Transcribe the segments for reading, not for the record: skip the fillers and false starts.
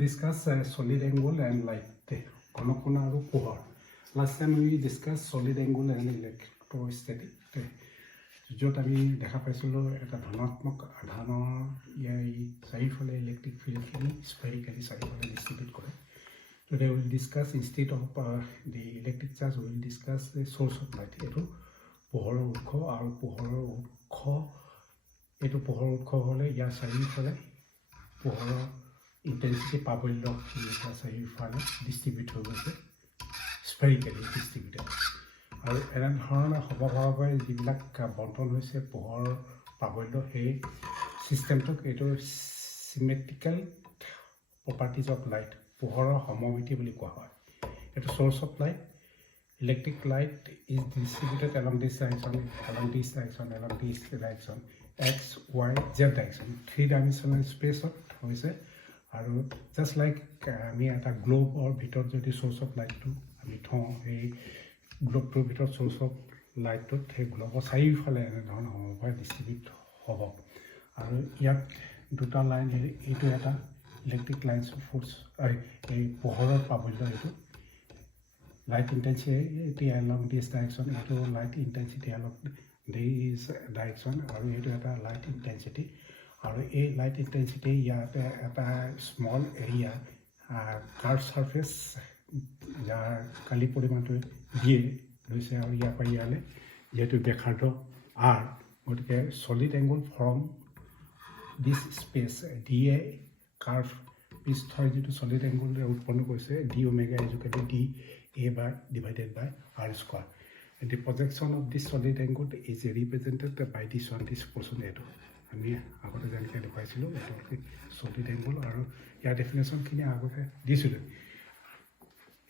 discuss solid angle and light. Konokona aru pohor. Last time we discussed solid angle and electrostatic. য'ত আমি দেখা পাইছিলোঁ এটা ধনাত্মক আধানৰ চাৰিওফালে ইলেক্ট্ৰিক ফিল্ডখিনি স্পেৰিকেলি চাৰিওফালে ডিষ্ট্ৰিবিউট কৰে. Today we will discuss instead of the electric charge, we will discuss the source of light. এইটো পোহৰৰ উৎস আৰু পোহৰৰ উৎস এইটো পোহৰৰ উৎস হ'লে ইয়াৰ চাৰিওফালে পোহৰৰ ইণ্টেনচিটি প্ৰাবল্য চাৰিওফালে ডিষ্ট্ৰিবিউট হৈ গৈছে স্পেৰিকেলি ডিষ্ট্ৰিবিউটেড. আৰু এনেধৰণে সৰ্বভাৱে যিবিলাক বণ্টন হৈছে পোহৰৰ প্ৰাবল্য সেই ছিষ্টেমটোক এইটো চিমেট্ৰিকেল প্ৰপাৰ্টিজ অফ লাইট পোহৰৰ সমমিতি বুলি কোৱা হয়. এইটো source of light. Electric light is distributed along this direction, along this direction, along this direction, x y z direction 3 dimensional স্পেচত হৈছে. আৰু জাষ্ট লাইক আমি এটা গ্ল'বৰ ভিতৰত যদি চ'ৰ্চ অফ লাইটটো আমি থওঁ, সেই গ্ল'বটোৰ ভিতৰত চ'ৰ্চ অফ লাইটটোত সেই গ্ল'বৰ চাৰিওফালে এনেধৰণৰ সমভাৱে ডিষ্ট্ৰিবিউট হ'ব. আৰু ইয়াত দুটা লাইন, এইটো এটা ইলেক্ট্ৰিক লাইন্স ফ'ৰ্চ, এই পোহৰৰ প্ৰাবল্য, এইটো light intensity along this direction, এইটো light intensity along this direction, আৰু এইটো এটা লাইট ইণ্টেনচিটি. আৰু এই লাইট ইণ্টেনচিটি ইয়াতে এটা স্মল এৰিয়া কাৰ্ভ চাৰ্ফেচ যাৰ কালি পৰিমাণটো দিয়ে লৈছে, আৰু ইয়াৰ পৰা ইয়ালৈ যিহেতু ব্যাসাৰ্ধ আৰ, গতিকে solid angle from this space d a curve পৃষ্ঠৰ যিটো চলিড এংগুল উৎপন্ন কৰিছে d omega equal d a bar divided by r square. The projection of this solid angle is represented by this one, this portion. এইটো আমি আগতে যেনেকৈ দেখুৱাইছিলোঁ, এইটো চলিড এংগুল, আৰু ইয়াৰ ডেফিনেশ্যনখিনি আগতে দিছিলোঁ.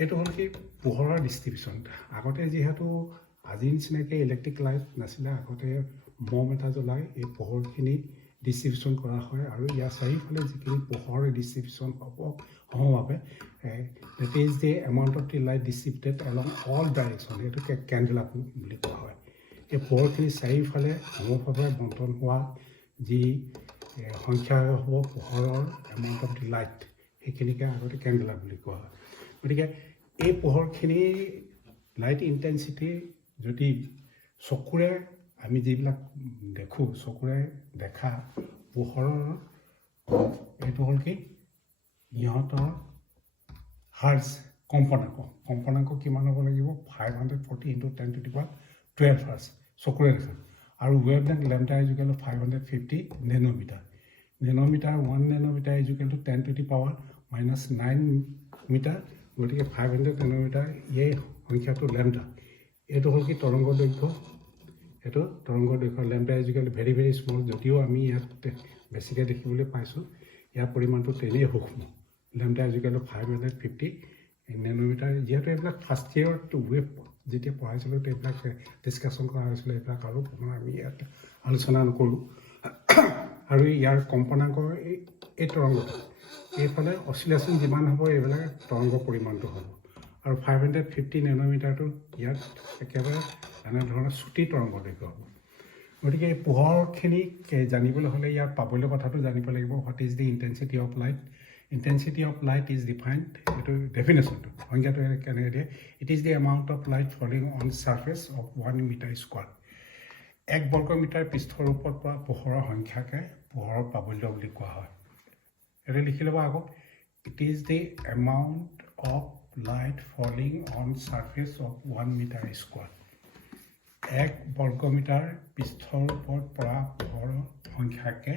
এইটো হ'ল কি পোহৰৰ ডিষ্ট্ৰিবিউশ্যন. আগতে যিহেতু আজিৰ নিচিনাকৈ ইলেক্ট্ৰিক লাইট নাছিলে, আগতে মম এটা জ্বলাই এই পোহৰখিনি ডিষ্ট্ৰিবিউশ্যন কৰা হয়. আৰু ইয়াৰ চাৰিওফালে যিখিনি পোহৰৰ ডিষ্ট্ৰিবিউশ্যন হ'ব সমভাৱে, that is the amount of the light distributed along all directions, এইটোকে কেণ্ডেলা বুলি কোৱা হয়. এই পোহৰখিনি চাৰিওফালে সমভাৱে বণ্টন হোৱা যি সংখ্যা হ'ব পোহৰৰ এমাউণ্ট অফ দি লাইট, সেইখিনিকে আগতে কেণ্ডেলা বুলি কোৱা হয়. গতিকে এই পোহৰখিনি লাইট ইণ্টেনচিটি যদি চকুৰে আমি যিবিলাক দেখোঁ, চকুৰে দেখা পোহৰৰ এইটো হ'ল কি ইহঁতৰ হাৰ্জ কম্পনাংক কিমান হ'ব লাগিব 540 × 10⁻12 হাৰ্জ চকুৰে দেখা. আৰু wave length lambda equal 550 nanometre. 1 nanometre equal 10⁻⁻9 metre. গতিকে 500 নেন'মিটাৰ এই সংখ্যাটো লেমডা. এইটো হ'ল কি তৰংগ দৈৰ্ঘ্য. এইটো তৰংগ দৈৰ্ঘ্য lambda equal very very small. যদিও আমি ইয়াত বেছিকৈ দেখিবলৈ পাইছোঁ, ইয়াৰ পৰিমাণটো তেনেই সূক্ষ্ম. Lambda equal 550 nanometre. যিহেতু এইবিলাক ফাৰ্ষ্ট ইয়েৰত ৱেভ যেতিয়া পঢ়াইছিলোঁ, এইবিলাক ডিছকাশ্যন কৰা হৈছিলে, এইবিলাক আৰু আমি ইয়াত আলোচনা নকৰোঁ. আৰু ইয়াৰ কম্পনাংক এই তৰংগটো এইফালে অচিলেশ্যন যিমান হ'ব এইবিলাক তৰংগ পৰিমাণটো হ'ব. আৰু 550 নেন'মিটাৰটো ইয়াত একেবাৰে এনেধৰণৰ চুটি তৰংগ দৈৰ্ঘ্য হ'ব. গতিকে এই পোহৰখিনিক জানিবলৈ হ'লে ইয়াৰ প্ৰাবল্য কথাটো জানিব লাগিব. What is the intensity of light? Intensity of light is defined, এইটো ডেফিনেশ্যনটো সংজ্ঞাটো কেনেকৈ দিয়ে? It is the amount of light falling on surface of 1 metre square. 1 বৰ্গমিটাৰ পৃষ্ঠৰ ওপৰত পৰা পোহৰৰ সংখ্যাকে পোহৰৰ প্ৰাবল্য বুলি কোৱা হয়. এইটো লিখি ল'ব আকৌ. It is the amount of light falling on surface of 1 metre square. 1 বৰ্গমিটাৰ পৃষ্ঠৰ ওপৰত পৰা পোহৰৰ সংখ্যাকে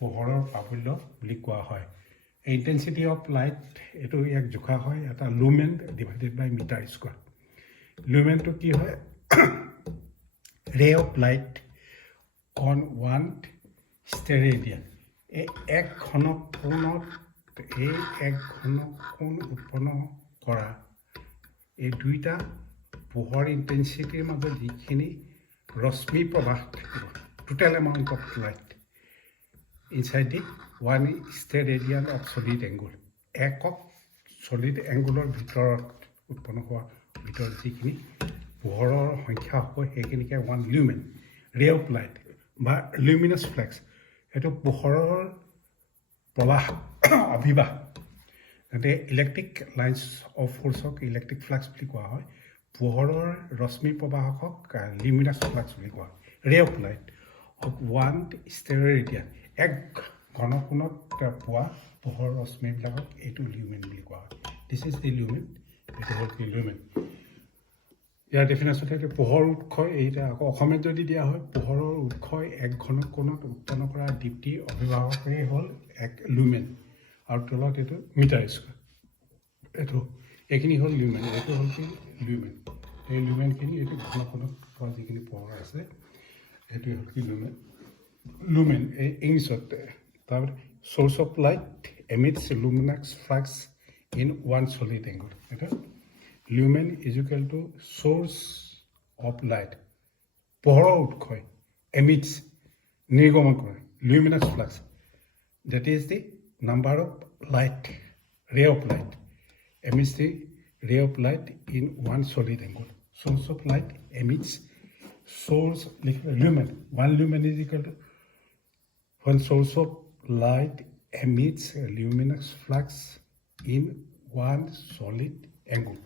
পোহৰৰ প্ৰাবল্য বুলি কোৱা হয়. ইণ্টেনচিটি অফ লাইট এইটো ইয়াক জোখা হয় এটা লুমেন ডিভাইডেড বাই মিটাৰ স্কোৱাৰ. লুমেনটো কি হয়? ৰে অফ লাইট অন 1 ষ্টেৰেডিয়ান. এই এক ঘন কোণত উৎপন্ন কৰা এই দুইটা পোহৰ ইণ্টেনচিটিৰ মাজত যিখিনি ৰশ্মি প্ৰবাহ থাকিব, total amount of light inside the 1 steradian of solid angle. একক চলিড এংগুলৰ ভিতৰত উৎপন্ন হোৱা ভিতৰত যিখিনি পোহৰৰ সংখ্যা হ'ব সেইখিনিকে 1 লিউমেন ৰে অফ লাইট বা লিউমিনাছ ফ্লেক্স. এইটো পোহৰৰ প্ৰবাহ অভিবাহ যাতে ইলেক্ট্ৰিক লাইন্স অফ ফ'ৰ্চক ইলেক্ট্ৰিক ফ্লাক্স বুলি কোৱা হয় পোহৰৰ ৰশ্মি প্ৰবাহকক লিউমিনাছ ফ্লাক্স বুলি কোৱা হয় ৰে অফ লাইট অফ ওৱান ষ্টেৰেডিয়ান এক ঘনকোণত পোৱা পোহৰ ৰশ্মিবিলাকক এইটো লিউমেন বুলি কোৱা হয় দিছ ইজ দি লিউমেন এইটো হ'ল কি লিউমেন ইয়াৰ ডেফিনেশ্যন থাকে পোহৰ উৎস এইটা আকৌ অসমীয়াত যদি দিয়া হয় পোহৰৰ উৎস এক ঘনকোণত উৎপন্ন কৰা দীপ্তি অভিভাৱকেই হ'ল এক লুমেন আৰু তলত এইটো মিটাৰ স্কোৱাৰ এইটো এইখিনি হ'ল লিউমেন এইটো হ'ল কি লিউমেন এই লিউমেনখিনি এইটো ঘনকোণত পোৱা যিখিনি পোহৰ আছে এইটোৱে হ'ল কি লুমেন লুমেন এই ইংলিছত তাৰপৰা source of light emits luminous flux in one solid angle এইটো lumen is equal to source of light পোহৰৰ উৎসই emits নিৰ্গমন কৰে luminous flux that is the number of light ray of light emits the ray of light in one solid angle source of light emits source lumen one lumen is equal to one source of light emits a luminous flux in one solid angle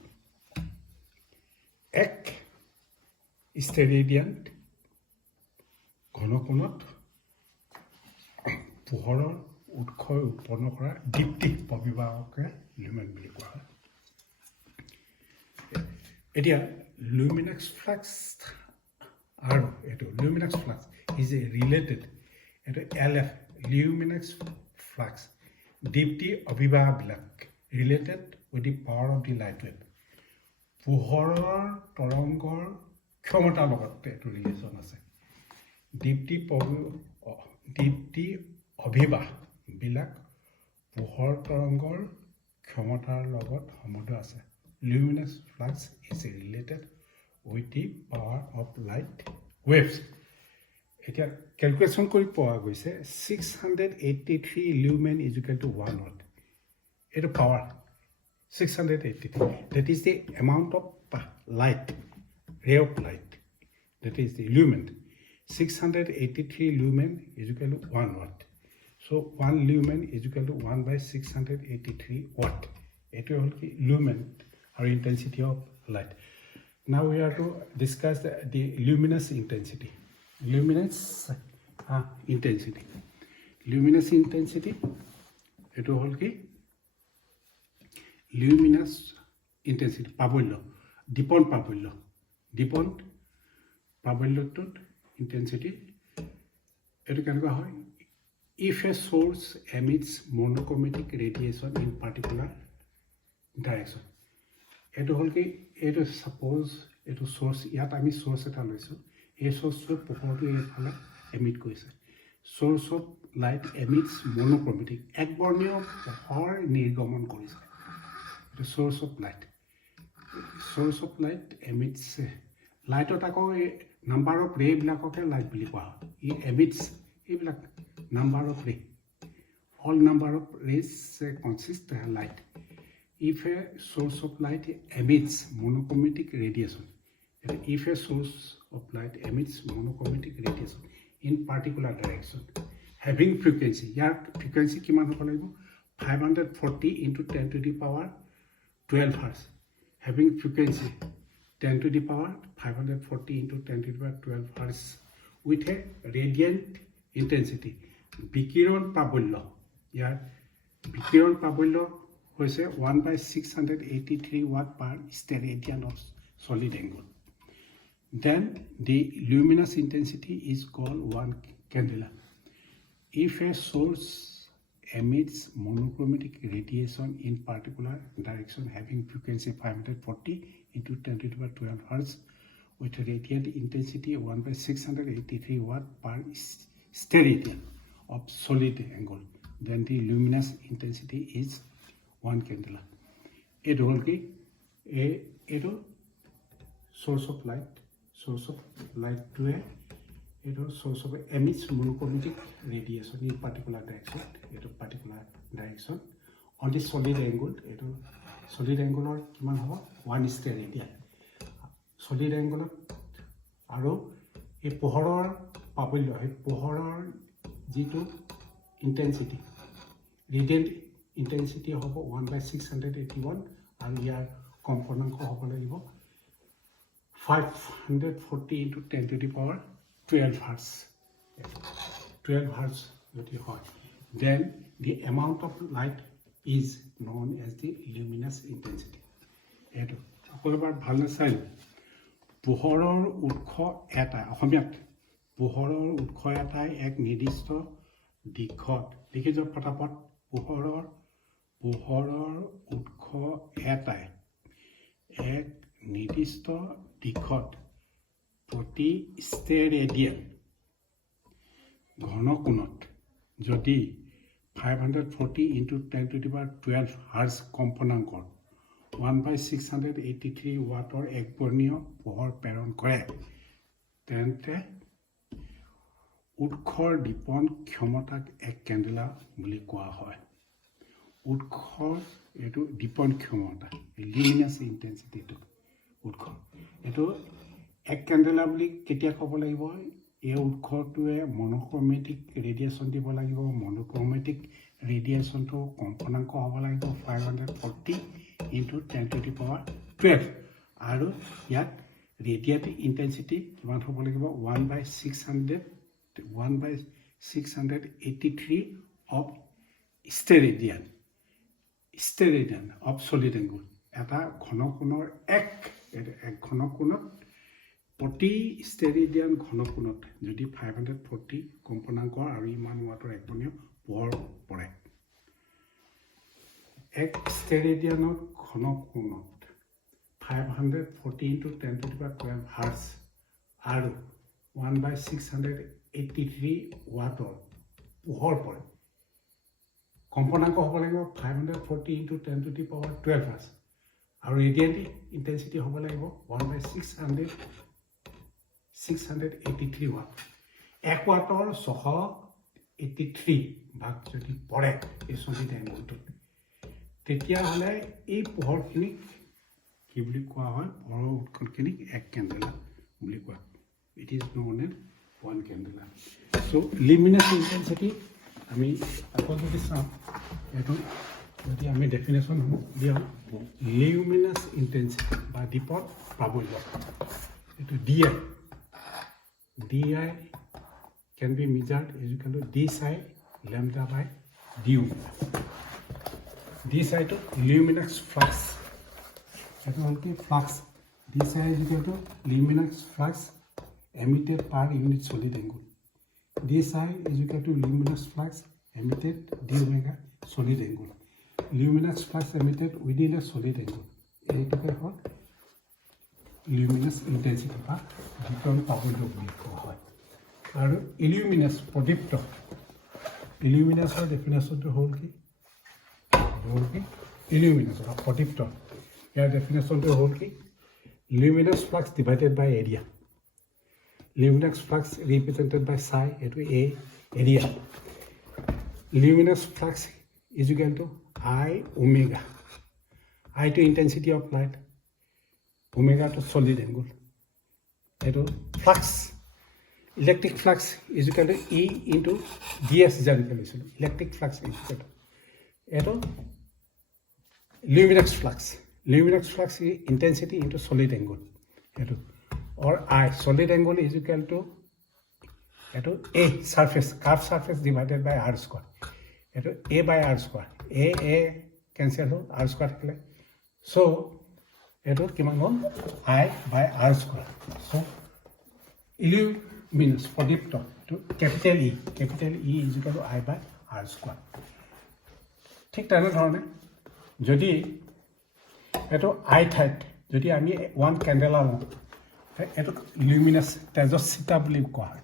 এক ষ্টেৰেডিয়ান ঘনকোণত পোহৰৰ উৎসই উৎপন্ন কৰা দীপ্তি প্ৰবিবাহকে লিউমেন বুলি কোৱা হয় এতিয়া luminous flux আৰু এইটো luminous flux is a related এইটো LF লুমিনাছ ফ্লাক্স দীপ্তি অবিবাহবিলাক related with the power of the light wave পোহৰৰ তৰংগৰ ক্ষমতাৰ লগত এইটো ৰিলেশ্যন আছে দীপ্তি অভিবাহবিলাক পোহৰ তৰংগৰ ক্ষমতাৰ লগত সম্বন্ধ আছে luminous flux is related with the power of light waves এতিয়া ক্যালকুলেশন কৰি পোৱা গৈছে 683 lumen is equal to 1 watt এইটো power 683 that is the amount of light ray of light that is the lumen 683 lumen is equal to 1 watt so 1 lumen is equal to 1 by 683 watt it will be lumen or intensity of light now we are to discuss the luminous intensity luminous intensity it will be luminous intensity পাবল্য দীপন পাবল্যটোত intensity এটো কেনেকুৱা হয় if a source emits monochromatic radiation in particular direction এটো হল কি এটো suppose এটো source ইয়াত আমি source এটা লৈছো এই source পোহৰটো এইফালে emit কৰিছে source of light emits monochromatic একবৰ্ণীয় পোহৰ নিৰ্গমন কৰিছে the source of light emits light otako number of ray bilakok light bili kwa it emits iblak number of ray all number of rays consist light if a source of light emits monochromatic radiation if a source of light emits monochromatic radiation in particular direction having frequency yar frequency kiman hobo lagibo 540 into 10 to the power 12 hertz having frequency 10 to the power 540 into 10 to the power 12 hertz with a radiant intensity বিকিরণ প্রাবল্য ইয়ার বিকিরণ প্রাবল্য হইছে 1 by 683 watt per steradian of solid angle then the luminous intensity is called 1 candela if a source emits monochromatic radiation in particular direction having frequency 540 into 10 to the power 12 hertz with a radiant intensity 1 by 683 watt per steradian of solid angle then the luminous intensity is 1 candela it will be a source of light to a source of emits monochromatic radiation in particular direction on the solid angle or kiman hobo 1 steradian solid angle aro e pohoror pabollo e pohoror jitu intensity radiant intensity হ'ব 1/681 আৰু ইয়াৰ কম্পনাংক হ'ব লাগিব 540 × 10⁻12 hertz 12 hertz যদি হয় then the amount of light is known as the luminous intensity এইটো সকলোবাৰ ভালনে চাই পোহৰৰ উৎস এটা অসমীয়াত পোহৰৰ উৎস এটাই এক নিৰ্দিষ্ট দিশত লিখি যোৱা ফটাফট পোহৰৰ উৎস এটাই এক নিৰ্দিষ্ট দিশত প্ৰতি ষ্টেৰেডিয়ান ঘনকোণত যদি 540 × 10⁻12 hertz কম্পনাংকৰ 1/683 ৱাটৰ একবৰ্ণীয় পোহৰ প্ৰেৰণ কৰে তেন্তে উৎসৰ দীপন ক্ষমতাক এক কেণ্ডেলা বুলি কোৱা হয় উৎসৰ এইটো দীপন ক্ষমতা লিমিনাছ ইণ্টেনচিটিটো উৎস এইটো এক কেণ্ডেলা বুলি কেতিয়া ক'ব লাগিব এই উৎসটোৱে মনোক্ৰমেটিক ৰেডিয়েশ্যন দিব লাগিব মনোক্ৰমেটিক ৰেডিয়েশ্যনটো কম্পনাংক হ'ব লাগিব 540 × 10⁻12 আৰু ইয়াত ৰেডিয়েটিভ ইণ্টেনচিটি কিমান হ'ব লাগিব 1/683 of ষ্টেৰেডিয়ান অফ চলিড এংগুল এটা ঘনকোণৰ এক ঘনকোণত প্ৰতি ষ্টেৰেডিয়ান ঘনকোণত যদি 540 কম্পনাংকৰ আৰু ইমান ৱাটৰ একবৰ্ণীয় পোহৰ পৰে এক ষ্টেৰেডিয়ানৰ ঘনকোণত 540 × 10⁻12 hertz আৰু 1/683 ৱাটৰ পোহৰ পৰে কম্পনাংক হ'ব লাগিব 540 × 10⁻12 hertz আৰু ৰেডিয়েটিভ ইণ্টেনচিটি হ'ব লাগিব 1/683 ৱাট 1 ৱাটৰ 683 ভাগ যদি পৰে এই চলিড এংগুলটোত তেতিয়াহ'লে এই পোহৰখিনিক কি বুলি কোৱা হয় পোহৰৰ উৎসখিনিক এক কেণ্ডেলা বুলি কোৱা it is known as one candela so' luminous intensity আমি আকৌ যদি চাওঁ এইটো যদি আমি ডেফিনেশ্যন দিওঁ লিউমিনাছ ইণ্টেনচিটি বা দীপৰ প্ৰাবল্য এইটো D I can be measured as equal to d psi lambda by d omega. D psi to luminous flux. That is flux. D psi is equal to luminous flux emitted per unit solid angle. D psi is equal to luminous flux emitted d omega solid angle. Luminous flux emitted within a solid angle. এইটোকে হ'ল luminous intensity বা dipole পাবল্য বুলি কোৱা হয় আৰু ইলিউমিনাছ প্ৰদীপ্ত ইলিউমিনাছৰ ডেফিনেশ্যনটো হ'ল কি ইলিউমিনাছ বা প্ৰদীপ্ত ইয়াৰ ডেফিনেশ্যনটো হ'ল কি luminous flux divided by area luminous flux represented by psi এইটো a area luminous flux is equal to I omega I to intensity of light omega to solid angle এইটো flux electric flux is equal to E into ds জানিবলৈ লৈছিলোঁ electric flux is equal to এইটো luminous flux intensity into solid angle এইটো or I solid angle is equal to এইটো a surface curved surface divided by r square এইটো a by r square a cancel হ'ল r square থাকিলে so এইটো কিমান হ'ল I by r square so luminous প্ৰদীপ্ত to capital E is equal to I by r square ঠিক তেনেধৰণে যদি এইটো I ঠাইত যদি আমি 1 কেণ্ডেলা লওঁ এইটো luminous তেজস্বিতা বুলি কোৱা হয়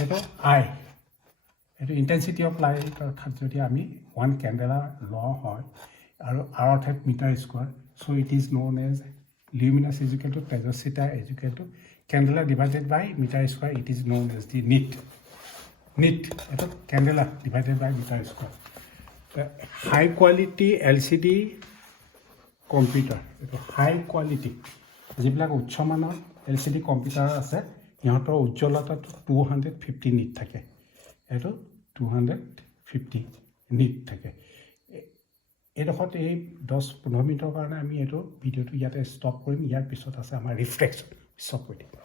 এইটো I এইটো ইণ্টেনচিটি অফ লাইটৰ ঠাইত যদি আমি 1 কেণ্ডেলা লোৱা হয় আৰু r ঠাইত metre square so it is known as luminous is equal to তেজস্বিতা is equal to candela divided by meter square it is known as the nit এটা candela divided by meter square high quality LCD computer এটা high quality যিবিলাক উচ্চ মানৰ LCD computer আছে ইহঁতৰ উজ্জ্বলতা 250 NEET থাকে এটো 250 নিট থাকে। এইডোখৰত এই 10-15 মিনিটৰ কাৰণে আমি এইটো ভিডিঅ'টো ইয়াতে ষ্টপ কৰিম। ইয়াৰ পিছত আছে আমাৰ ৰিফ্লেকশ্যন। ষ্টপ কৰি দিম।